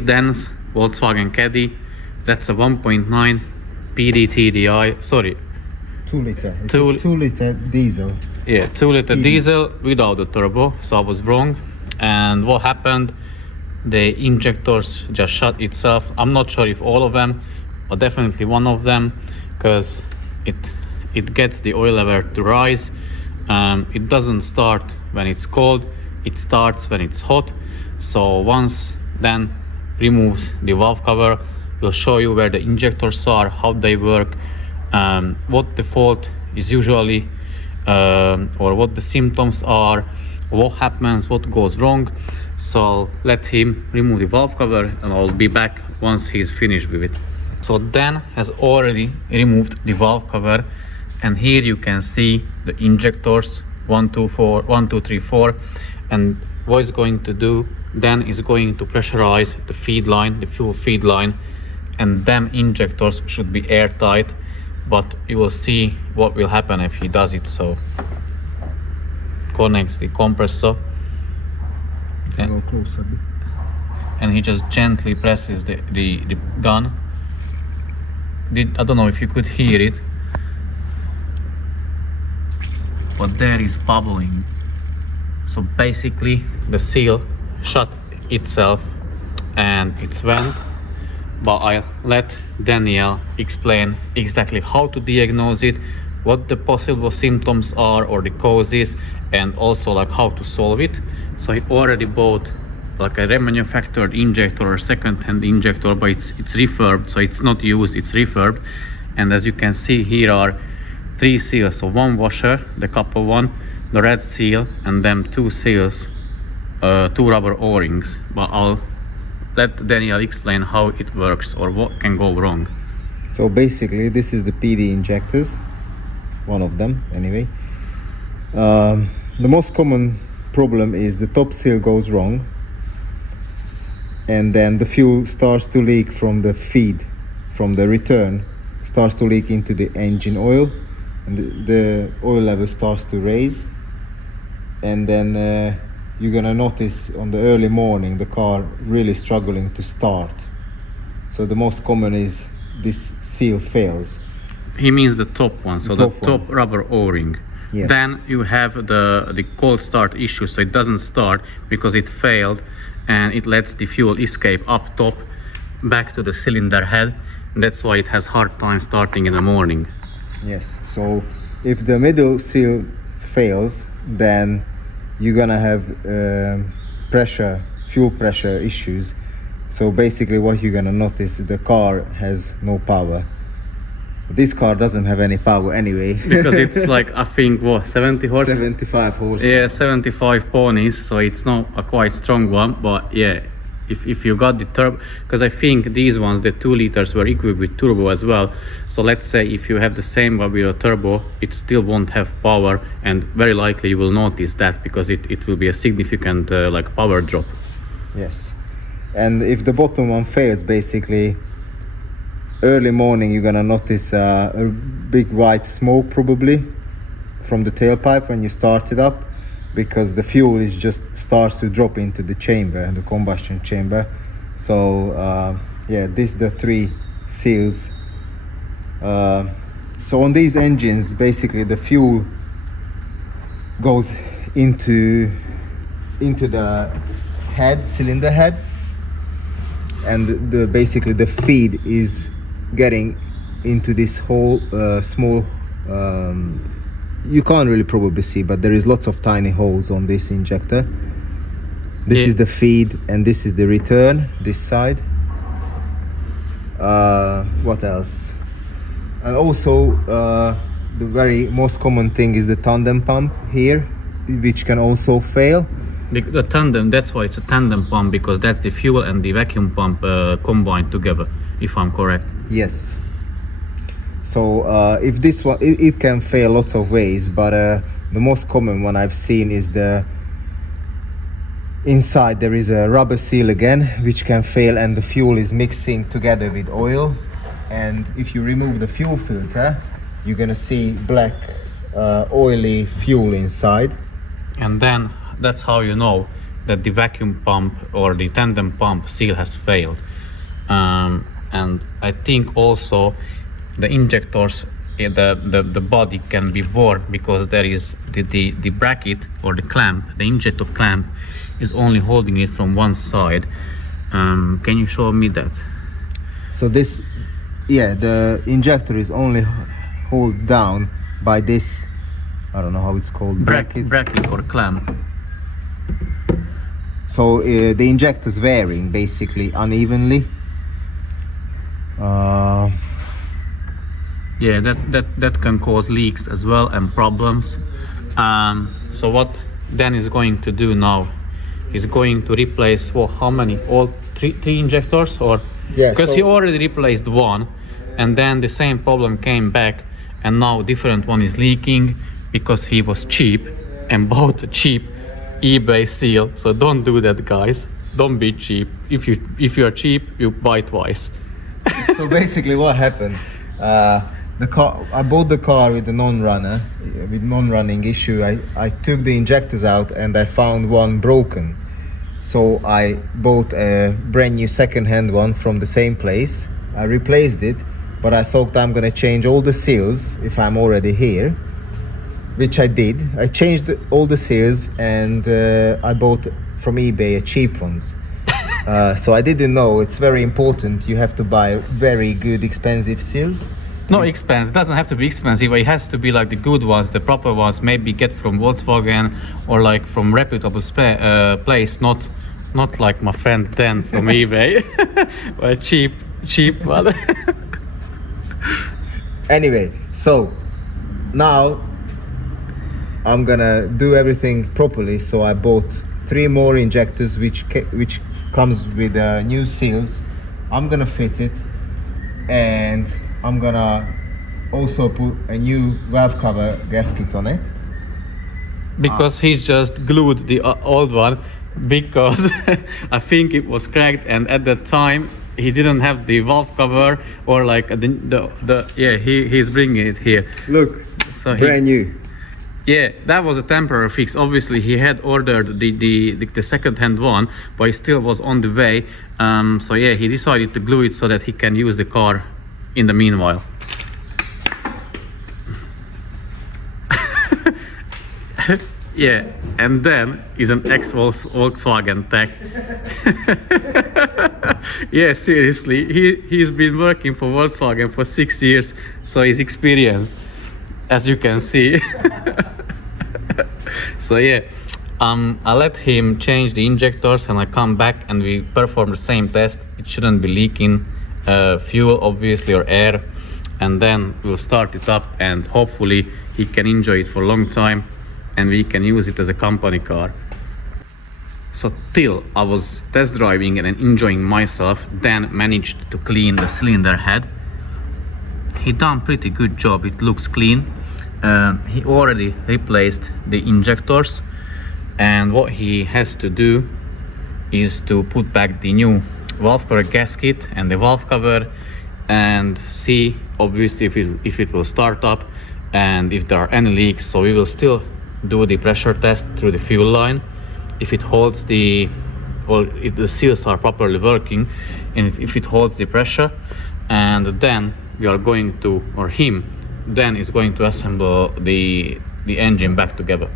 Den's VolksWagen Caddy. That's a 1.9 PDTDI. Sorry, 2 liter. It's Two- a 2 liter diesel. yeah, 2-liter PD. diesel without the turbo. So I was wrong. And what happened? The injectors just shut itself. I'm not sure if all of them, or definitely one of them, because it gets the oil level to rise. It doesn't start when it's cold. It starts when it's hot. So once then removes the valve cover, we'll show you where the injectors are, how they work, what the fault is usually, or what the symptoms are, what happens, what goes wrong. So I'll let him remove the valve cover and I'll be back once he's finished with it. So Dan has already removed the valve cover, and here you can see the injectors 1, 2, 3, 4. And what it's going to do, Dan is going to pressurize the feed line, the fuel feed line, and them injectors should be airtight, but you will see what will happen if he does it. So connects the compressor Go closer a bit. and he just gently presses the gun. I don't know if you could hear it, but there is bubbling. So basically the seal shut itself and it's vent, but I'll let Daniel explain exactly how to diagnose it, what the possible symptoms are or the causes, and also like how to solve it. So he already bought like a remanufactured injector or second-hand injector, but it's refurbed, so it's not used, it's refurbed. And as you can see, here are 3 seals, so 1 washer, the copper one, the red seal, and then 2 seals, 2 rubber o-rings. But I'll let Daniel explain how it works or what can go wrong. So basically this is the PD injectors, one of them anyway. The most common problem is the top seal goes wrong, and then the fuel starts to leak from the feed, from the return, starts to leak into the engine oil, and the oil level starts to raise. And then you're gonna notice on the early morning the car really struggling to start. So the most common is this seal fails. He means the top one, so the top top one. rubber o-ring. Yes. Then you have the cold start issue, so it doesn't start because it failed and it lets the fuel escape up top back to the cylinder head. And that's why it has hard time starting in the morning. Yes, so if the middle seal fails, then you're gonna have fuel pressure issues. So basically what you're gonna notice is the car has no power. This car doesn't have any power anyway. Because it's like, I think, what, 70 horse? 75 horsepower. Yeah, 75 ponies, so it's not a quite strong one. But yeah, if you got the turbo, because I think these ones, the 2 liters, were equipped with turbo as well. So let's say if you have the same but with a turbo, it still won't have power, and very likely you will notice that because it will be a significant like power drop. Yes, and if the bottom one fails, basically early morning you're gonna notice a big white smoke probably from the tailpipe when you start it up, because the fuel is just starts to drop into the chamber, the combustion chamber. So yeah, these are the 3 seals. So on these engines, basically the fuel goes into the head, cylinder head, and basically the feed is getting into this whole small, you can't really probably see, but there is lots of tiny holes on this injector. This is the feed and this is the return, this side. What else? And also the very most common thing is the tandem pump here, which can also fail. The tandem, that's why it's a tandem pump, because that's the fuel and the vacuum pump combined together, if I'm correct. Yes. So if this one, it can fail lots of ways, but the most common one I've seen is the inside there is a rubber seal again, which can fail, and the fuel is mixing together with oil. And if you remove the fuel filter, you're gonna see black oily fuel inside. And then that's how you know that the vacuum pump or the tandem pump seal has failed. And I think also the injectors, the body can be worn because there is the bracket or the clamp, the injector clamp is only holding it from one side. Can you show me that? So this, yeah, the injector is only held down by this, I don't know how it's called, bracket or clamp. So the injector is varying basically unevenly. Yeah, that can cause leaks as well and problems. So what Dan is going to do now is going to replace, well, how many? All three injectors, or? Yeah, because so he already replaced one, and then the same problem came back, and now different one is leaking because he was cheap and bought a cheap eBay seal. So don't do that, guys. Don't be cheap. If you are cheap, you buy twice. So basically what happened, the car, I bought the car with the non-running issue. I took the injectors out and I found one broken. So I bought a brand new second-hand one from the same place. I replaced it, but I thought I'm gonna change all the seals if I'm already here, which I did. I changed all the seals and I bought from eBay a cheap ones. So I didn't know it's very important. You have to buy very good, expensive seals. No expense. It doesn't have to be expensive. It has to be like the good ones, the proper ones. Maybe get from VolksWagen or like from reputable place. Not like my friend Dan from eBay, but cheap one. Anyway, so now I'm gonna do everything properly. So I bought 3 more injectors, which comes with new seals. I'm gonna fit it, and I'm gonna also put a new valve cover gasket on it. Because he just glued the old one because I think it was cracked, and at that time he didn't have the valve cover or like he's bringing it here. Look, so brand new. Yeah, that was a temporary fix. Obviously, he had ordered the second-hand one, but it still was on the way. So yeah, he decided to glue it so that he can use the car in the meanwhile. Yeah, and then is an ex-Volkswagen tech. Yeah, seriously, he's been working for Volkswagen for 6 years, so he's experienced, as you can see. So yeah, I let him change the injectors and I come back and we perform the same test. It shouldn't be leaking fuel, obviously, or air, and then we'll start it up and hopefully he can enjoy it for a long time and we can use it as a company car. So till I was test driving and enjoying myself, Dan managed to clean the cylinder head. He done pretty good job. It looks clean. He already replaced the injectors, and what he has to do is to put back the new valve cover gasket and the valve cover and see obviously if it will start up and if there are any leaks. So we will still do the pressure test through the fuel line. If it holds if the seals are properly working and if it holds the pressure, and then we are going to, or him then is going to assemble the engine back together.